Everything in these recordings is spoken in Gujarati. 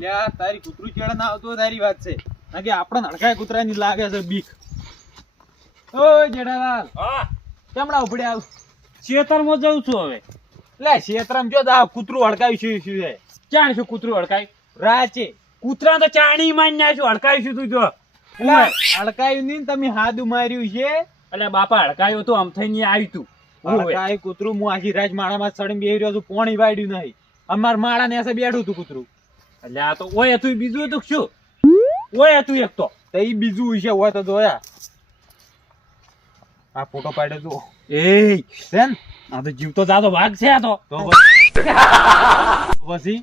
લ્યા તારી કૂતરું ચેડા ના આવતો તારી વાત છે કે આપણને હડકાય કૂતરાની લાગે છે બીક. ઓય જેઠાલાલ હા કેમડા ઉપડ્યા? ખેતરમાં જઉં છું હવે. લે ક્ષેત્રમાં જો દા કૂતરું હડકાયું છે શું છે? ચાણ શું કૂતરું હડકાય? રાચે કૂતરા તો ચાણી મારી નાખ્યું, હડકાયું શું તું જો? લે હડકાયું નહીં, તમે હાદું માર્યું છે. એટલે બાપા હડકાયું તો આમ થઈને આવ્યું તું. હડકાયું કૂતરું હું આખી રાત માળામાં ચડીને બેહી રહ્યો છું, પોણી વાળ્યું નહીં. અમાર માળા ને બેઠું હતું કૂતરું. એટલે આ તો ઓય હતું, બીજું હતું શું? ઓય હતું એક તો. તો ઈ બીજું છે હોય તો જોયા. આ ફોટો પાડ્યો તું એ બેન આ તો જીવતો જાતો ભાગ છે આ તો. પછી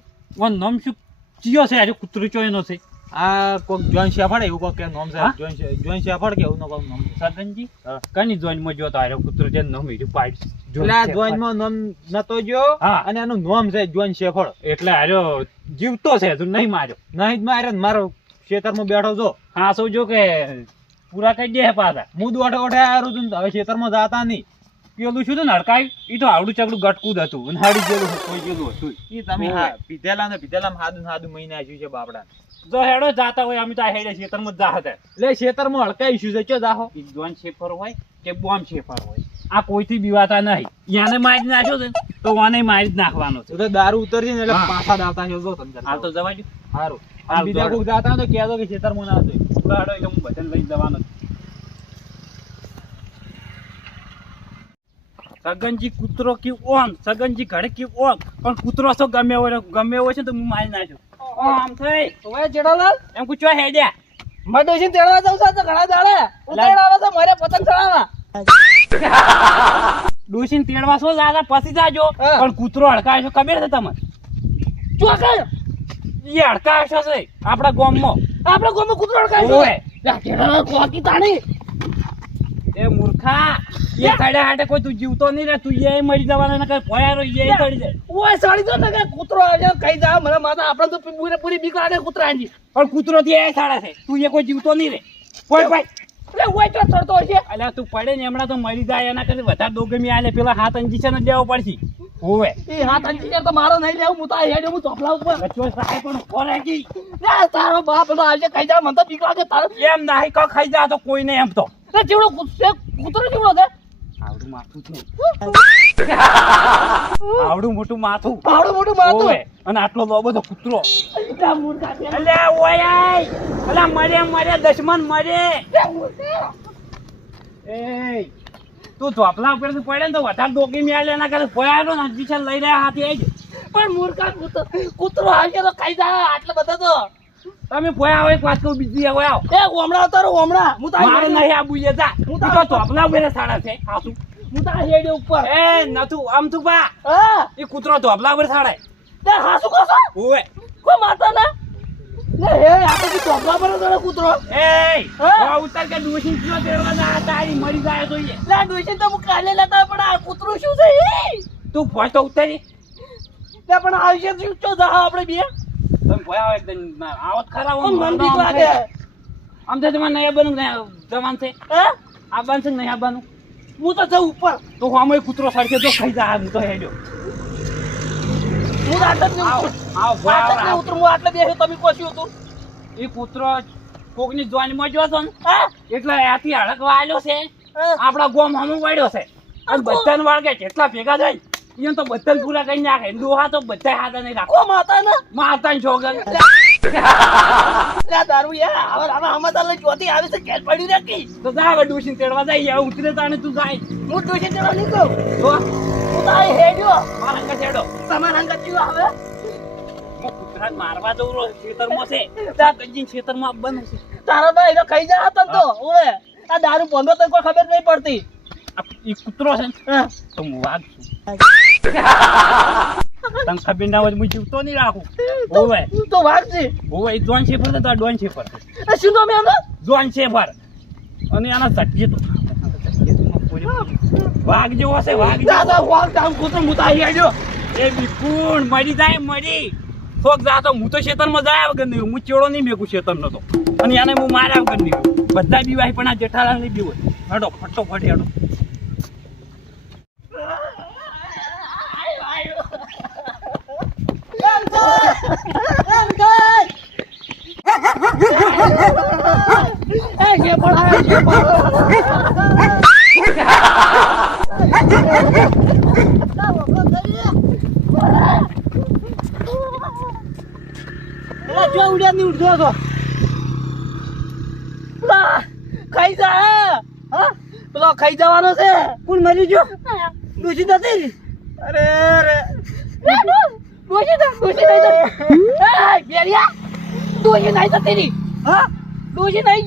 ઓન નામ શું ચિયો છે? આજે કૂતરું ચોયનો છે. આ કોક જોઈન શેફાડ એવું કોક કે નામ છે. હા? જોઈન શેફાડ કે એવું નો કોક નામ છે. સદનજી હા. કની જોઈન માં જો તો આરો કૂતરું જે નામ હીરું પાડ. એટલે આ જોઈન માં નામ નતો જો હા. અને એનું નામ છે જોઈન શેફાડ. એટલે આરો જીવતો છે, તું નહીં માર્યો. નહીં જ માર્યો ને, મારો ખેતરમાં બેઠો છો. હા શું જો કે પૂરા કરી દે પાછા. હું દોઢે ઓઢે આવ્યો છું ને હવે ખેતરમાં જાતા નહીં. પેલું શું હતું નડકાયું, ઈ તો આવડું ચકડું ગટકું જ હતું, હાડી જેલું કોઈ જેલું હતું. ઈ તમે ઓય. હા પીધેલા ને પીધેલામાં હાદું હાદું મહિને આવ્યું છે બાપડા. જો હેડો જાતા હોય અમે તો આ હેડે ખેતરમાં જ જાહત. એટલે ખેતરમાં હડકાઈ શું છે? ચો જાહો. ઈ જોન શેફર હોય કે બોમ્બ શેફર હોય, આ કોઈથી બીવાતા નહીં. યાને મારી નાખ્યો છે ને તો વાને મારી જ નાખવાનો છે. તો દારૂ ઉતરશે ને એટલે હા. પાછા દાવતા છે. જો તમને હાલ તો જવા દો. સારું. હાલ બીજા દોડો. કોક જાતા હોય તો કહેજો કે ખેતરમાં ના આવતો. ઉડાડો એટલે હું બધાને લઈને જવાનો છું. સગનજી કૂતરો કી ઓમ, સગનજી ઘડે કી ઓમ, પણ કૂતરો તો ગમે હોય છે ને તો હું મારી નાખ્યો. આમ થઈ ઓય જેઠાલાલ, એમ કૂચો હેડ્યા. મારે ડોશીને તેડવા જાઉં છે તો ઘણા દાડે ઉતાવળ આવે છે મારે પતંગ ચડાવવા. ડોશીને તેડવા છો દાદા પછી જાજો. હા. પણ કૂતરો હડકાય છે ખબર છે તમને? ચોકાય એ હડકાય છે આપણા ગામમાં. આપણે ગોમાં કૂતરો અડકાય છે. ઓય. લા જેઠાલાલ કોકી તાણી. એ મૂર્ખા, એ સાડે હાટે કોઈ તું જીવતો નહીં રે, તું એ મરી જવાના ને કઈ ભયારો એ ચડી જાય. ઓય સાડી દો ને કે કૂતરો આવે કઈ જા મને માતા આપણે તો પૂરી બીક લાગે કૂતરાની. પણ કૂતરો થી એ સાડા છે, તું એ કોઈ જીવતો નહીં રે. કોઈ ભાઈ એટલે ઓય તો ચડતો હશે. અલ્યા તું પડે ને હમણાં તો મરી જાય, એના કરતા વધારે ડોગમી આલે પેલા હાથ ઇન્જેક્શન જ લેવો પડશે. હોવે એ હાથ અંજી તો મારો નહીં લેવું, હું તો આ હેડે હું ચોપલા ઉપર. બચ્ચો સાહેબ પણ ખોરે કી લે તારો બાપ તો આવજે કઈ જા મને તો બીક લાગે તારો. એમ નાહી કો ખાઈ જા તો કોઈ નહીં એમ તો. લે જેવડો કૂતરો જેવડો છે. આવડું માથું છે, આવડું મોટું માથું. આવડું મોટું માથું. હોવે. અને આટલો બધો કૂતરો. એટલા મૂર્ખા છે. અલ્યા ઓય અલ્યા મરે દશમન મરે. લે મૂર્ખા. એ તું ચોપલા ઉપર પડે ને તો વધારે ડોકી મેળ એના કરે ભયારો ને ઇન્જેક્શન લઈ રહ્યા હાથી આવી. પણ મૂર્ખા કૂતરો આવશે તો કઈ જા આટલા બધા તો. તમે ભયા આવો એક વાત કહું બીજી હવે આવો. એ ઓમણા તારો ઓમણા હું તો મારે નહીં આબુ એ જા. હું તું તો ચોપલા ઉપર સાડા છે હાસુ. હું તો હેડે ઉપર. એ નતું આમ તું બા હા એ કૂતરો ચોપલા ઉપર સાડાય. તે હાસુ કોસો ઓવે કો માતા ના લે હે આપણે બી ચોપલા પર તો કૂતરો. એ હા? ઉતાર કે ડોશી કયો તેડવા જા તારી મરી જાય તો એ. લે ડોશી તો હું કાલે લેતા પણ આ કૂતરો શું છે એ? તું ભય તો ઉતારી. લે પણ આવશે શું ચો જા આપણે બે. તમે ભયા આવો એકદમ આવત ખરા પણ મન બીક લાગે. આમ તો તમારે નહીં બનવું જવાન છે હે આ બનશે નહીં આ બનવું હું તો જઉં ઉપર. તો હું આમાં કૂતરો સડકે જો ખાઈ જા હું તો હેડ્યો. હું આટલે જ આવ ઉતરું. આવ આટલે જ ઉતરું. હું આટલે બેસે તમે કોશું હતું. એ કૂતરો કોકની જોઈનમાં જો છો ને હા એટલે આથી હડકવા આલ્યો છે. હા. આપડા ગોમ હમું વાળ્યો છે અને બધાને વાળગે જેટલા ભેગા થાય એને તો બધાને પૂરા કરી નાખે. ડોહા તો બધા હાથા નહીં રાખો. કો માતા ના માતા છોગન લે દારૂ યાર હવે હવે હમતા લઈ જોતી આવી છે કેટ પડી રે કી. તો જા હવે ડોશી તેડવા જાય ઉતરે તાણે તું જાય હું ડોશી તેડવા નહીં કહું. તો હું તો આ હેડ્યો મારા અંગા છેડો. તમારા અંગત જીવ હવે. હું કૂતરાને મારવા જવું રહ્યો ખેતરમાં છે ત્યાં ગંજી ખેતરમાં બને છે. તારા ભાઈ તો ખાઈ જા હતા તો ઓએ આ દારૂ બંધો તો કોઈ ખબર નહીં પડતી. એ કૂતરો છે ને હા. તો હું વાઘ છું. તને ખબર ના હોય તો હું જીવતો નહીં રાખું. હોવે તો વાત છે. હોવે એ જોન શેફર છે તો આ ડોન શેફર છે. આ શું નામ એનો? જોન શેફર અને આના સટકી તો વાઘ જેવો છે વાઘ જેવો. દાદા વાગ કામ કૂતરો મુતા હેડ્યો. એ બિકુણ મરી જાય મરી થોક જાતો હું તો ખેતરમાં જાય વગર નહીં હું ચેડો નહીં મેકું ખેતરનો તો અને આને હું માર્યા વગર નહીં બધા બીવાય પણ આ જેઠાલાલ નહીં બીવો. હડો ફટોફટ હેડો. અંકલ જો ઉડ્યા ની ઉડતો હતો ખાઈ જા હા પેલો ખાઈ જવાનો છે કોણ મરી ગયો ડોશી નથી અરે અરે ડોશી નહીં બેરિયા ડોશી નહીં થતી હા ડોશી નહીં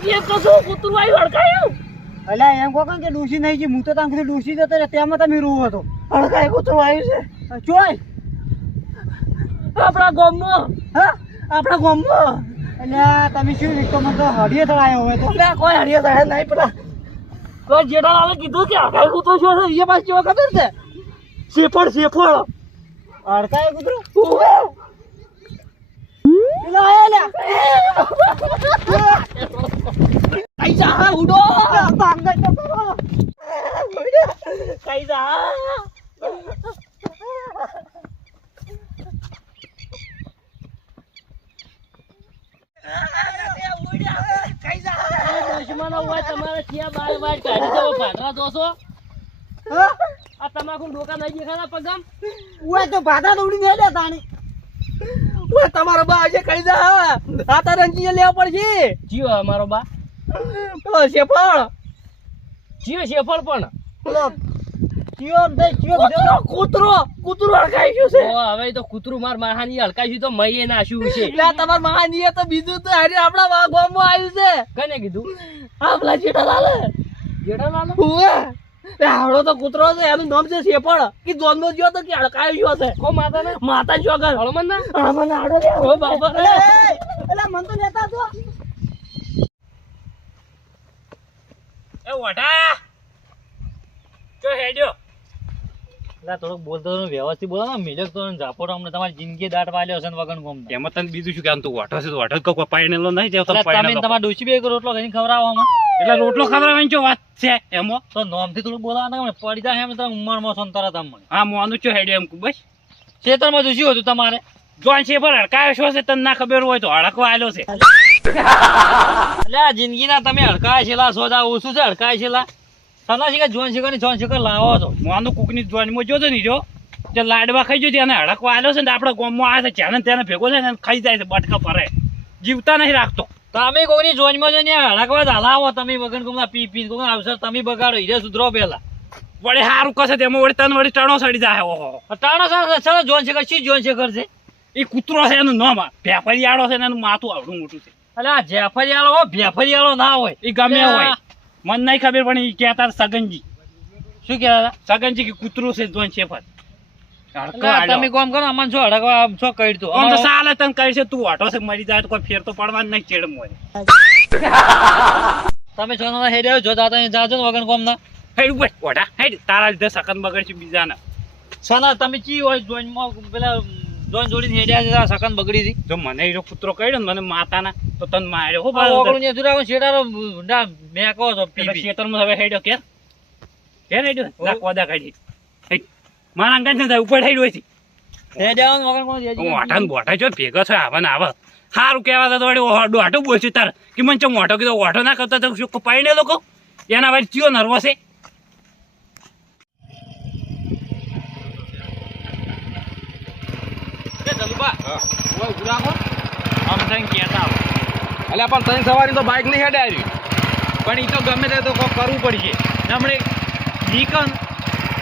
છે તો શું કૂતરું આવ્યું હડકાયું અલ્યા એમ કહો કે ડોશી નહીં છે હું તો ત્યાં કીધું ડોશી જતો રહે તેમાં તમે રોવો હતો હડકાય કૂતરું આવ્યું છે ચોય આપણા ગામમાં હા આપણા ગામમાં અલ્યા તમે શું લીધો મને તો હડીએ થડાયો હવે તો એટલે કોઈ હરિયા થાય નહીં પેલા કોઈ જેઠાલાલે કીધું કે હડકાય કૂતરો શું છે એ પાછી કેવા ખબર છે શેફળ અડકાય કૂતરો ઉવે પેલા આયા કઈ જા હા ઉડો ભાંગા તો કરો કઈ જા દુશ્મનો હોય તમારે ત્યાં બાર બાર કાઢી દો ભાગવા દોસો આ તમાકુ ડોકા નહીં દેખાના પગમ ઓય તો ભાતા દોડી ને લે તાણી ઓય તમારો બા આજે કઈ જા આ તાર રંજીએ લેવા પડશે જીઓ અમારો બા પેલો શેફળ જીઓ શેફળ પણ પેલો કયો દે કયો કૂતરો હડકાઈ ગયો છે હવે તો કૂતરું માર માહાની હલકાઈ તો મઈએ નાશ્યું છે એટલે તમાર મહાનીએ તો બીજું તો હારી આપણા ગામમાં આવ્યું છે કને કીધું આપલા જેઠાલાલ જેઠાલાલ હુએ હાડો તો કૂતરો છે એનું નામ છે શેફળ કે જોનનો જ્યો તો કે હડકાઈ ગયો છે કો માતા ને માતા જોગર હળમન ના મને હાડો રે ઓ બાપા એલા મન તો લેતા તો એ વઢા ચો હેડ્યો લા થોડુંક બોલતો વ્યવસ્થિત બોલો ને મિલક તો જાપોડો અમને તમારી જિંદગી દાટ વાલ્યો છે ને વગન ગોમ એમાં તને બીજું શું કે આમ તું વાટો છે તો વાટો જ કહો પાણીનો નહીં જાવ તમે તમે પાણીનો તમારા ડોશી બે રોટલો કઈ ખવડાવો અમે એટલે રોટલો ખવડાવવાની જો વાત છે એમાં તો નોમથી થોડું બોલાવા પડી જાય એમ તમે ઉંમરમાં છો ને તરત અમને હા મોનું ચો હેડ્યો એમ બસ ખેતરમાં જોશું હતું તમારે જોન છે પર હડકાયો છો છે તને ના ખબર હોય તો હડકવા આવેલો છે એટલે આ જિંદગીના તમે હડકાય છે લા સોદા ઓછું છે હડકાય છે લા સના શિખર જોન શિખર લાવો છો મોનું કુકની જોનમાં જોતો નહીં જો જે લાડવા ખાઈ જો એને હડકવા આવેલો છે ને આપણા ગામમાં આવે છે જ્યાં તેને ભેગો છે ને ખાઈ જાય છે બટકા પરે જીવતા નહીં રાખતો તમે કોઈની જોનમાં જોઈને હડકવા હલાવો તમે વગન કોમના પી કોમ આવશે તમે બગાડો હીરે સુધરો પેલા વળી સારું કશે તેમાં વળી તને વળી ટણો સડી જાય ઓહો ટાણો ચાલો જોન શિખર શી જોન શિખર છે એ કૂતરો છે એનું નામ ભેફરિયાળો છે ને એનું માથું આવડું મોટું છે એટલે આ જેફરિયાળો હોય ભેફરિયાળો ના હોય એ ગમે હોય મને નહીં ખબર પણ એ કહેતા સગનજી શું કહેતા સગનજી કે કૂતરું છે જોન છે પર તમે કોમ કરો અમને છો હડકવા છો કહી દો આમ તો સાલે તને કહે છે તું વાટો છે મરી જાય તો કોઈ ફેર તો પડવાનું નહીં ચેડ મોય તમે છો હેડ્યો જો જાતા જાજો ને વગન કોમ ના હેડ બસ ઓઢા હેડ તારા લીધે સકન બગડ છે બીજાના સોના તમે ચી હોય જોઈનમાં પેલા જોઈન જોડીને હેડ્યા છે સકન બગડી હતી જો મને એ કૂતરો કહ્યો ને મને માતાના તો તને માર્યો હો ઓગળું ને દુરાવો શેડારો મેકો છો પી ખેતરમાં હવે હેડ્યો કે હેડ્યો ના કોદા કાઢી હેડ મારા અંગન છે ઉપર હેડ્યો છે હેડ્યા ને વગન કોમ હું વાટાને બોટા જો ભેગો છે આવા ને આવા સારું કહેવા તો વળી દોઢો બોલશું તાર કે મને ચો મોટો કીધો ઓઢો ના કરતા તો શું પાઈને લોકો એના વાળી ચિયો નર્વો છે અલ્યા પણ તને સવારી તો બાઇક નહીં હેડે આવી પણ એ તો ગમે તે તો કોક કરવું પડશે હમણે નીકળ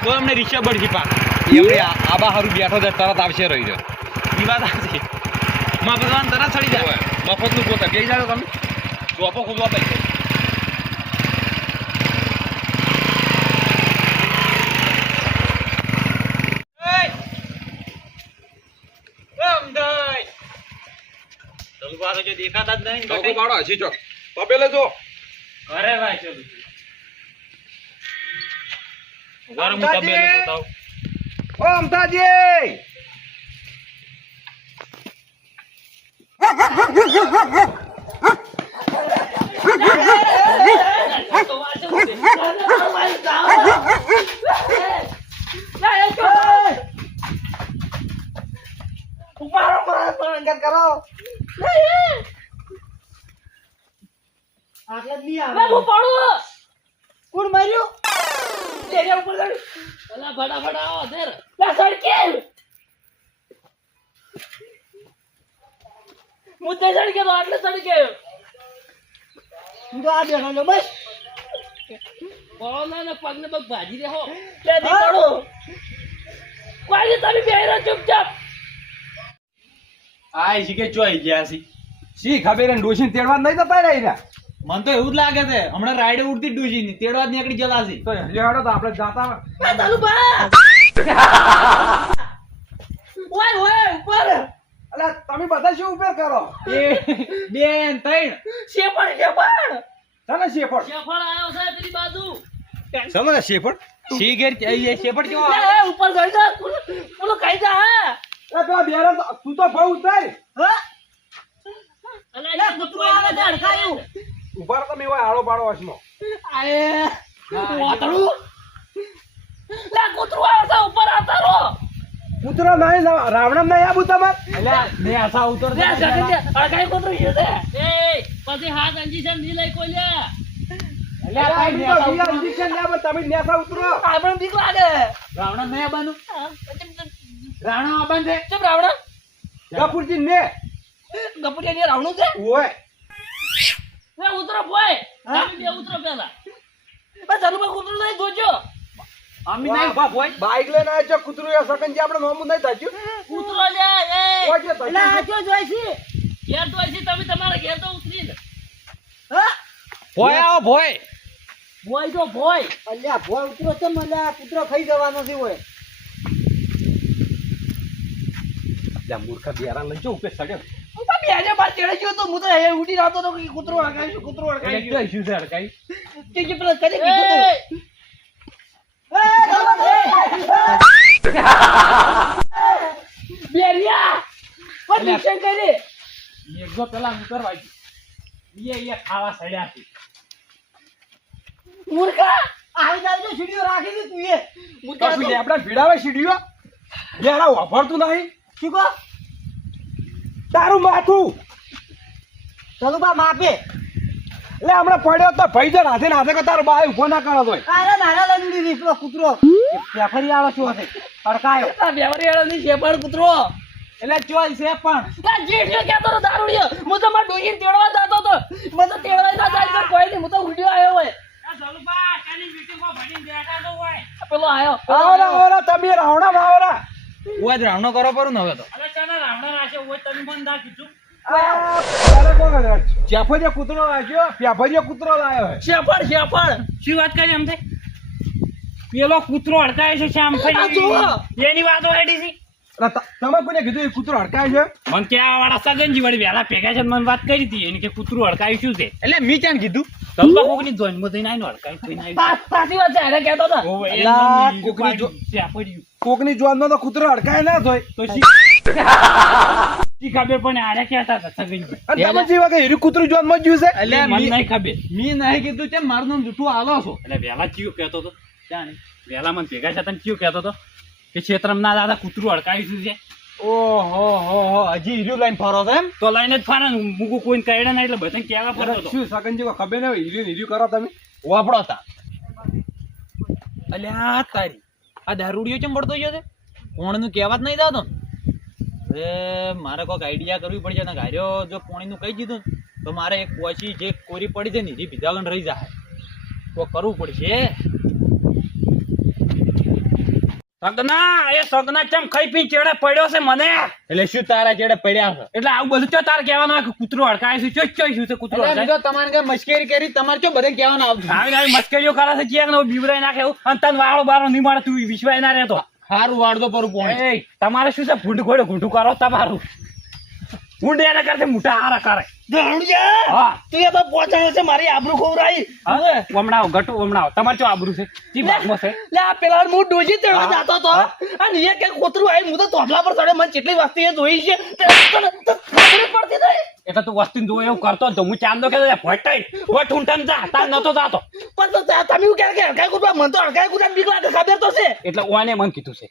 તો અમને રિક્ષા પડશે પાક એમણે આબા હારું બેઠો છે તરત આવશે રહી રહ્યો એ વાત આવશે મફત તરત ચડી જાય મફતનું પોતા બે જાવ તમે ચોપો ખોદવા પૈસે દેખાતા જ નહીં અરે ભાઈ ચલો ઉભા રહો, હું તબેલે બતાવું. ઉપાડો મારા અંગત કરો આટલા જ નહીં લે આવે હું પડું કોણ માર્યું તેરે ઉપર ચડ અલા ફટાફટ આવો ધેર લે સડકે મુદ્દે સડકે તો આટલે સડકે હું તો આ બેઠો લો બસ કોરોના ને પગને પગ ભાજી દેહો લે દીકરો કોઈ તમે બેરા ચૂપચાપ આ શીખે ચોઈ ગયા છે શી ખબર એને ડોશીને તેડવા જ નહીં જતા રહ્યા મને તો એવું જ લાગે છે હમણાં રાઈડે ઉડતી ડોશી ની તેડવા જ નીકળી જતા છે તો હેડો તો આપણે જાતા એ ચાલુ બા ઓય ઓય ઉપર અલા તમે બધા શું ઉપર કરો એ બેન ત્રણ શેપડ તને શેફળ શેફળ આવ્યો છે પેલી બાજુ સમજ શેફળ શી ઘેર એ શેફળ કેવો લે ઉપર જઈ જા બોલો કઈ જા હા એ પેલા બેરા તું તો બહુ ઉતાર હા અલા લે કૂતરું આવે છે અડકાયું ઉભા તમે એવા આળો પાડો વચમાં આય વાતડું લે કૂતરું આવે છે ઉપર આવતા રહો કૂતરો નહીં રાવણ નહીં આબુ તમાર એટલે મે આસા ઉતર લે જગન અડકાઈ કૂતરું છે એ પછી હાથ અંજીશન ની લઈ કોલ્યા ઇન્જેક્શન લે તમે નેસા ઉતરો આપણે બીક લાગે રાવણ નહીં આબાનું રાવણ આબાન છે ચમ રાવણ કપૂરજી ને ગપુરિયા ને રાવણું છે ઓય લે ઉતરો બોય તમે બે ઉતરો પેલા બસ ચાલુ પર કૂતરું લઈ જોજો અમી નહીં ઉભા ભોય બાઈક લઈને આવ્યો છે કૂતરું એ સકન આપણે નોમું નહીં થાચ્યું ઉતરો લે એ ઓય જે લે આ જો જોઈ છે ઘેર તો હશે તમે તમારા ઘેર તો ઉતરી ને હા ભોય આવો ભોય બોય તો બોય અલ્યા ભોય ઉતરો છે અલ્યા કૂતરો ખાઈ જવાનો છે હોય લે મૂર્ખા બેરા લઈ જો ઉપર સડ્યો હું તો બેજે બાર ચડે ગયો તો હું તો એ ઉડી રાતો તો કે કૂતરું અડકાયું કૂતરું અડકાયું એટલે શું છે અડકાઈ કે પેલા કદે કીધું તો બેરિયા પણ નિશાન કરે એક જો પેલા ઉતરવા ગયો એ ખાવા સડ્યા છે મૂર્ખા આવી જાય તો સીડીઓ રાખી દી તું એ મૂર્ખા કશું આપણે ભીડાવે સીડીઓ બેરા વાપરતું નહીં શું કહો તારું માથું ચાલો બા માપે એટલે હમણાં પડ્યો તો ભાઈ જણ હાથે ને હાથે કે તારો બાય ઉભો ના કરો તોય અરે નાના લઈ લીધી પેલો કૂતરો પેફરી વાળો શું હશે અડકાયો આ બેવરીયાળો ની શેપડ કૂતરો એટલે ચોલ છે પણ આ જેઠિયો કેતો તો દારૂડિયો હું તો માર ડોગી તેડવા જતો તો મને તો તેડવા ના જાય તો કોઈ નહીં હું તો ઉડ્યો આવ્યો હોય આ જલુબા કાની મીટિંગમાં ભણીને બેઠા તો હોય પેલો આયો આવરા તમે રાવણા માવરા ઓય જ રાવણો કરો પરું ને હવે તો અરે ચાના રાવણા રાખે હોય તમે મને દા કીધું ચાફરિયો કૂતરો આવ્યો પ્યાફરિયો કૂતરો લાયો હે શેપડ શેપડ શું વાત કરી એમ તે પેલો કૂતરો હડકાય છે શ્યામ આ જુઓ. એની વાતો હેડી છે તમે કોને કીધું એ કૂતરો હડકાય છે મને કેવા વાળા સગનજી વાળી વહેલા ભેગા છે ને મને વાત કરી હતી એની કે કૂતરું હડકાયું શું છે એટલે મી ચાન કીધું તલબા કોકની જોઈનમાં થઈને આવીને હડકાયું થઈને આવ્યું. સાચી વાત છે એને કેતો તો ઓવે, એ અલા, મમ્મી કોકની જો- ત્યાં પડ્યું. કોકની જોનમાં તો કૂતરો હડકાય ના થાય તો શી ખબર પણ આરે કહેતા હતા સગનજી અને તમે જેવા કે હીરું કૂતરું જોનમાં જ્યું છે એટલે મને નહીં ખબર મી નહીં કીધું છે મારું નામ જૂઠું આલો છો એટલે વહેલા ચિયો કહેતો હતો ત્યાં વહેલા મને ભેગા છે તને ચિયો કહેતો હતો કે ક્ષેત્રમાં ના દાદા કૂતરું હડકાયું શું છે ઓહો હો હજી હીરું લઈને ફરો છો એમ તો લઈને જ ફારે ને મૂકું કોઈને કહેડે ના એટલે બધાને કહેવા પડતો હતો શું સગનજી કોઈ ખબર નહીં હીરું હીરું કરો તમે વાપડો હતા અલ્યા તારી આ દારૂડિયો ચમ પડતો ગયો છે પોણનું કહેવા જ નહીં દાદો અરે મારે કોઈક આઈડિયા કરવી પડશે ને ગાર્યો જો પોણીનું કહી દીધું ને, તો મારે એક પોચી જે કોરી પડી છે ને એ બીજા આગળ રહી જાય તો કરવું પડશે સગના એ સગના ચમ ખાઈ પી ચેડે પડ્યો છે મને એટલે શું તારા ચેડે પડ્યા છે એટલે આવું બધું ચો તારે કહેવાનું હોય કે કૂતરો હડકાય છે ચોઈ શું છે કૂતરો હડકાય તમારે કઈ મશ્કરી કરી તમારે શું બધે કહેવાનું આવતું આવી આવી મસ્કરીઓ કરે છે ચેક ને બીવરાઈ નાખે એવું અને તને વાળો બારો નહીં મારે તું વિશ્વાય ના રહેતો સારું વાળતો પરું પોણી એ તમારે શું છે ભૂંડ ખોડે ઘૂંટું કરો તમારું ભૂંડ એને કરશે મોટા હારા કરે દારૂડિયા હા તું એ તો પહોંચાડ્યો છે મારી આબરૂ ખોવરાઈ હવે વમણાવો ગટુ વમણાવો તમારે શું આબરૂ છે જી ભાગમાં છે લે આ પેલા હું ડોજી તેડવા જતો તો અને એ કે કૂતરું આવી હું તો તોફલા પર ચડે મને કેટલી વસ્તી એ જોઈ છે તો ખબર પડતી નહીં એટલે તું વસ્તી જોઈ એવું કરતો તો હું ચાંદો કે ફટાઈ વટ ઊંટન જા તાર નતો જાતો પણ તો તમે એવું કે હડકાય કૂતરા મને તો હડકાય કૂતરા બીક લાગે ખબર તો છે એટલે ઓને મન કીધું છે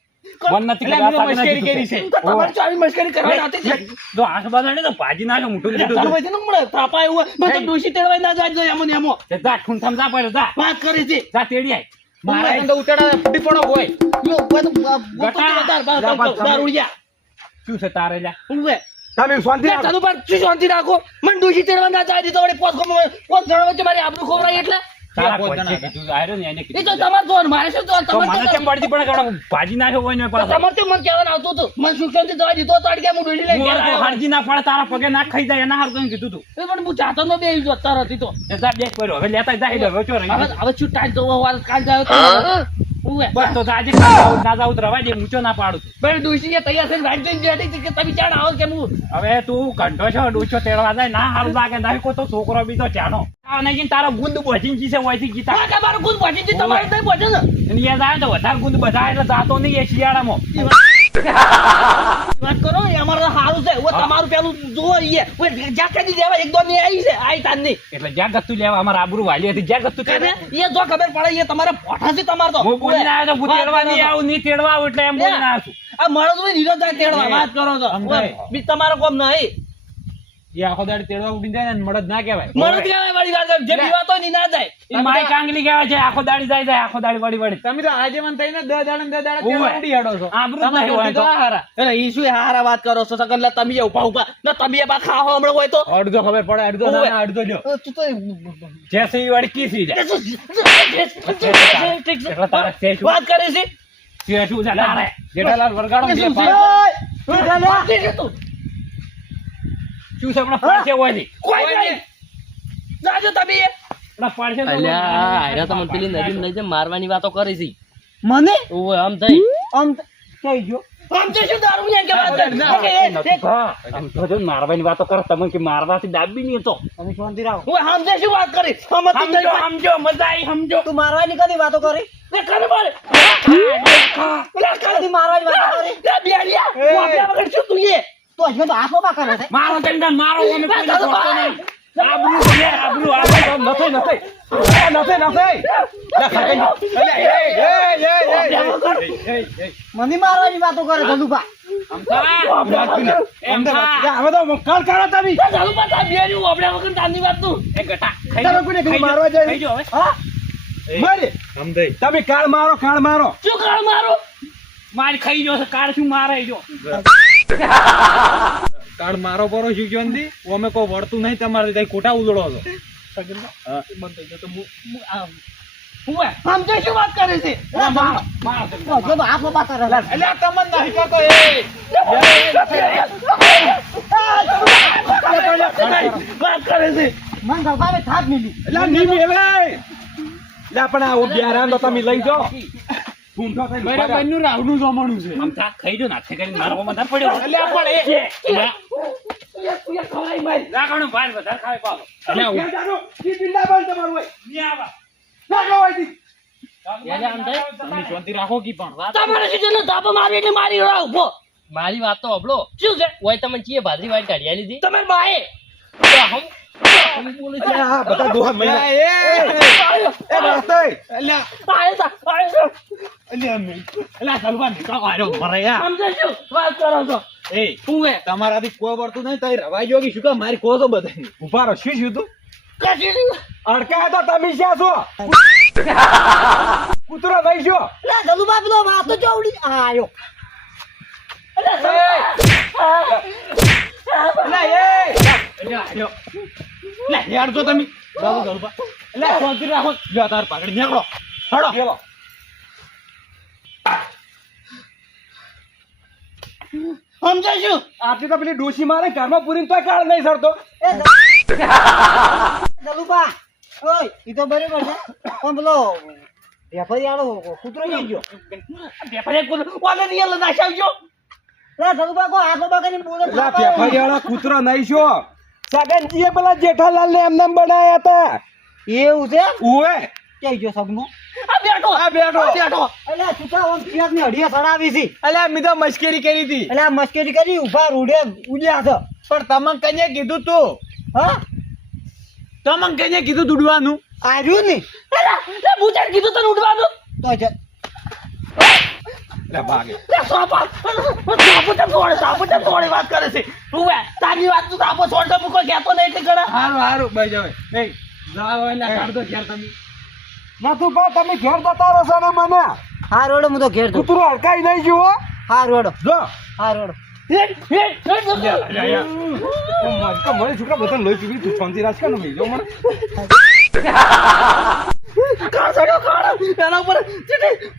મન નથી એટલે ખબર, આ મેં સાગર મશ્કરી નથી કરી છે. તો તમારે ચાવી મશ્કરી કરવાની હતી છે. જો આંખ બાંધણી તો ભાજી નાખો મોટું એટલે મોટું. તારું વજન મળે, થાપા એવું હોય. મને તો ડોશી તેડવાય ના જાય એમો ને એમો. તે જા ઠૂંઠામ જા પડ્યો જા વાત કરી છે. જા તેડી આય. મારા એને તો ઉતાડા ફૂટી પડો હોય. યો, કોઈ તો દારૂડિયા. શું છે તારે લ્યા? ઉવે. તમે શાંતિ લે, રાખો. ચાલુ પર શું શાંતિ રાખો. મને ડોશી તેડવા ના જાય દીધો વળી પોત જણા વચ્ચે મારી આબરૂ ખોવરાય એટલે. તારા પોત કોચે જણા. કીધું આયરો ને એને એ કીધું. તો તમારે તો મારે શું તો તો મને તમારે કેમ પડતી પડે કે આપણે ભાજી નાખ્યો હોય ને તો પાછો. તમારે તો મને કહેવાનું આવતું હતું. મને સુખશાંતિ દવા દીધો તો અડકે હું ડોશી લઈને ઘેર હું આવ્યો. હારજી ના પડે તારા પગે ના ખાઈ જાય એના હારું કઈ કીધું તું. એ પણ હું જાતો નો બેહી ગયો અત્યારે હતી તો. એ જા બેગ પડ્યો હવે લેતા જાય હવે ચો રહી હવે શું ટાઈટ જોવા વાર કાલ જાવ તો ઉવે. બસ તો આજે ના જાવ તો રવા દે ઊંચો ના પાડું છું. પણ ડોશી એ તૈયાર થઈને વાટ જોઈને બેઠી હતી કે તમે ચાણ આવો કે હું હવે તું કંઠો છો ડૂચો તેડવા જાય ના હારું લાગે નહીં કો તો છોકરો બીજો ચાનો આ નહીં તારો ગુંદ બચીને જીસે હોયથી ગીતા હા કે મારું ગુણ પહોંચી ગયું, તમારું નહીં પહોંચે ને. અને એ જાય તો વધારે ગુંદ બધા એટલે જાતો નહીં એ શિયાળામાં. વાત કરો એ અમારે સારું છે. ઓ તમારું પેલું જોવો ઈએ. ઓય જ્યાં કદી દેવા એક દો ની આવી છે આઈ તાન ની. એટલે જ્યાં ગત્તુ લેવા અમારે આબરૂ વાલી હતી જ્યાં ગત્તુ કાને એ જો ખબર પડે એ તમારે પોઠા છે તમારે તો. હું બોલીને આવ્યો તો હું તેડવા નહીં આવું નહીં તેડવા આવું એટલે એમ બોલીને આવ્યો છું. આ મળો તો નીરજ જાય તેડવા વાત કરો છો. સમજાય. ઓય, બી તમારો કોમ નહીં. એ આખો દાડી તેડવા ઉડી જાય ને મળદ ના કહેવાય. મળો કહેવાય વાળી વાત જે પીવાતો ની ના જાય. એ માય કાંગલી કહેવાય છે આખો દાડી જાય આખો દાડી વળી વળી તમે તો આજે મને થઈને 10 દાડા ને 10 દાડા ઓવે. તેડવા ઉડી હેડો છો. આબરૂ જ નહીં હોય તો. અરે ઈ શું હારા વાત કરો છો સકલ લે તમે ઉભા ઉભા ના તમે એ બાત ખાઓ હમણાં હોય તો અડધો ખબર પડે અડધો ઓવે. ના અડધો લ્યો. તું તો જેસે ઈ વળી કીસી જાય એટલે તારે છે શું વાત કરે છે છે શું છે તારે જેઠાલાલ વરગાડો ને શું બે છે? પાડ. વાત છે તું. શું છે હમણાં પાડશે હોય નહીં કોઈ નહીં. જાજો તમે એ. હમણાં પાડશે તો આયરા તો મને પેલી નદી લઈ જાય મારવાની વાતો કરી છે. મને ઓય આમ થઈ આમ કઈ ગયો આમ તો શું દારૂ ને કે વાત કરે? કે એ- આમ તો મારવાની વાતો કરે તમે કે મારવાથી દાબી નહીં તો તમે શાંતિ રાખો. હું સમજે શું વાત કરી સમજતી સમજો નહીં. સમજો મજા આવી સમજો તું મારવાની કદી વાતો કરી લે કરે મારે. લે કરે. કદી મારવાની વાતો કરી લે બેડિયા. હું આપણા વગર શું તું એ? તો હજુ તો હાથમાં કરે છે મારો તને મારો અમે કોઈ ચાલો છોડતો ભાઈ. નહીં આબરૂ છે આબરૂ નથી નથી. નથી નથી. લે ખાઈ જા. એ. મને મારવાની વાતો કરે ધનુભા આમ થા એમ થા હવે તો કાલ કરો તમે. લે ચાલુ પાછા બેડિયું આપણા વગર તાની વાત તું. એ ગટા ખાઈ તમે જાઓ, કોઈને કીધું ખાઈ મારવા જાઓ, જાય? ખાઈ જાઓ હવે. હા મારે સમજાય. તમે કાળ મારો કાળ મારો. શું કાળ મારો? માર ખાઈ જો કાર શું મારે જો કાળ મારો પરો શીખ્યો નથી. અમે કોઈ વળતું નહીં તમારે કઈ ખોટા ઉદળો છો. હું એ. સમજે શું વાત કરે છે? લે મારો. તો હજુ તો હાથમાં કરે છે એટલે આ તમને નહીં કહેતો એ. વાત કરે છે. મન ધરબાવે થાક મિલી એટલે નહીં મેલે. લે પણ આ ઉભ્યા તો તમે લઈ જાઓ. ઊંધો થઈને ઉભા બરાબર રહો. નું રાવનું જમણું છે. આમ થા ખાઈ જો નાખે કરીને મારો મન પડ્યો એટલે આ પણ એ. તું એ ખવડાવી મારી. રાખણો ભાઈ વધારે ખાય પાલો એટલે આ ક્યાં જાનો? ઈ બિલ્લા બંધ તમારું હોય. ની આવા લાગો હોયથી. તમે શાંતિ રાખો કી પણ. તમારે શું છે ને ધાપા મારી એટલે મારી રાહ ઉભો. મારી વાત તો હબળો શું છે? ઓય તમે ચીએ ભાદરી વાઈટ કાઢી લીધી તમે બાએ. એટલે આ બધા દોહા મહિના. આયો. એ વાસ્તય. એટલે આયો તા, આયો તા. એટલે આ ચાલવા નીકળો આર્યો મરે યાર. સમજે શું વાત કરો છો? એ હું એ. તમારાથી કોઈ વળતું નહીં તઈ રવાઈ ગયો કે શું કામ મારી કહો છો બધા. ઉભા રહો. શું થયું તું? કશી નહીં. અડકાય તો તમે શ્યાં છો? કૂતરો ભાઈ છો? લે ધનુભા પેલો વાતો ચોવડી આયો એટલે આર્યો. લે યાર જો તમે. બાબુ ગળપા. એટલે શાંતિ રાખો. લ્યો તાર પાકડી નીકળો. હળો. ચલો. સમજે શું? આટલી તો પેલી ડોશી મારે ઘરમાં પૂરીને તોય કાળ નહીં સરતો. ધનુભા ઓય ઈ તો બરાબર છે પણ પેલો વેપારી આલો કૂતરો જઈ ગયો પેપરે કોણ ઓલે ની લઈ નાખાવજો. લે ધનુભા કો હાથમાં કરીને બોલે એટલે ફેફાડીવાળા કૂતરો નહીં છો. સગનજીએ પેલા જેઠાલાલ ને એમને બનાયા હતા. એવું છે ઉવે. ક્યાં ગયો સગનો આ બેઠો. આ બેઠો. આ બેઠો. એટલે તું આમ ચિયાક ની હડીએ સડાવી છે એટલે મેં તો મશ્કરી કરી હતી. એટલે આ મસ્કરી કરી ઉભા રોડે ઉડ્યા છે પણ તમને કને કીધું તું. હા તમને કને કીધું દુડવાનું. આર્યું ને લે બુચાર કીધું તને ઉડવાનું. તો જ લે ભાગે લે સોપા સાપુ તે થોડી વાત કરે છે તું તારી વાત તું સાપો છોડ દે મૂકો કહેતો નહીં એટલે કરે હારું ભાઈ જાવે એ જાવ એટલે કાઢ દો ઘેર તમે નાથુ બા તમે ઘેર જતા રહો છો ને મને હા રોડો હું તો ઘેર જઉં. કૂતરું હડકાઈ નહીં જુઓ હા રોડો જો હા રોડો મારી છોકરા બધા લોહી પીવી તું શાંતિ રાખ ને ભાઈ જો મને એના ઉપર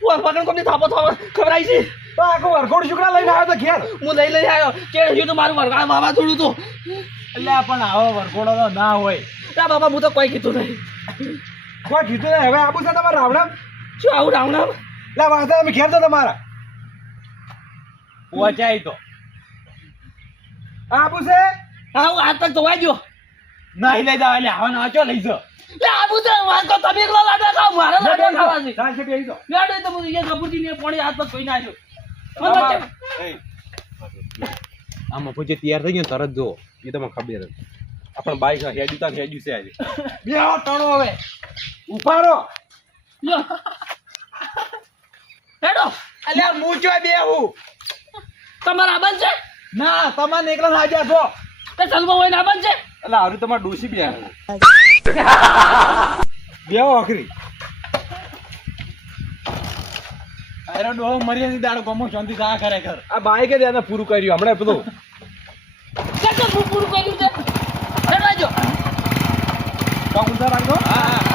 પકડ કોમની થાપો ખબરાઈ છે તો આખો વરઘોડ છોકરા લઈને આવ્યો તો ઘેર હું લઈ આવ્યો કેળ જ્યું તો મારું વરગાડ માવા થોડું તો એટલે પણ આવો વરઘોડો તો ના હોય. ના બાબા હું તો કોઈ કીધું નહીં કોઈ કીધું નહીં હવે આબુ છે તમારે રાવણા શું આવું રાવણા લે વાંધા તમે ઘેર તો તમારા પહોંચાય તો આબુ છે આવું આજ તક તો વાગ્યો નહીં લઈ જાવ એટલે આવા નાચો લઈ જાઓ. લે આબુ તો વાત તો તમે એકલા લાડવા ખાવ મારે લાડવા ખાવા છે ચાલશે બેહી જાઓ. લેડો તો હું અહીંયા કપૂરજી ને પાણી હાથ પર ધોઈ નાખ્યો આમાં પછી તૈયાર થઈ ગયો ને તરત જો એ તમને ખબર હતી આપણ બાઈક હેડ્યું તા હેડ્યું છે આજે બે ટણો હવે ઉપાડો લ્યો હેડો અલ્યા હું ચોય બેહું. તમારા આબન છે ના તમારે એકલા હાજર છો તે સલમો હોય ને આબન છે એટલે હારું તમારે ડોસી બે બેહો આખરી અરે ડોહો મર્યાદિત દાડો ગમો શાંતિ થા ખરેખર. આ બાઈકે જ એને પૂરું કર્યું હમણાં પેલું કેટલું પૂરું કર્યું છે હેડો આજો કામ ઉધાર રાખજો હા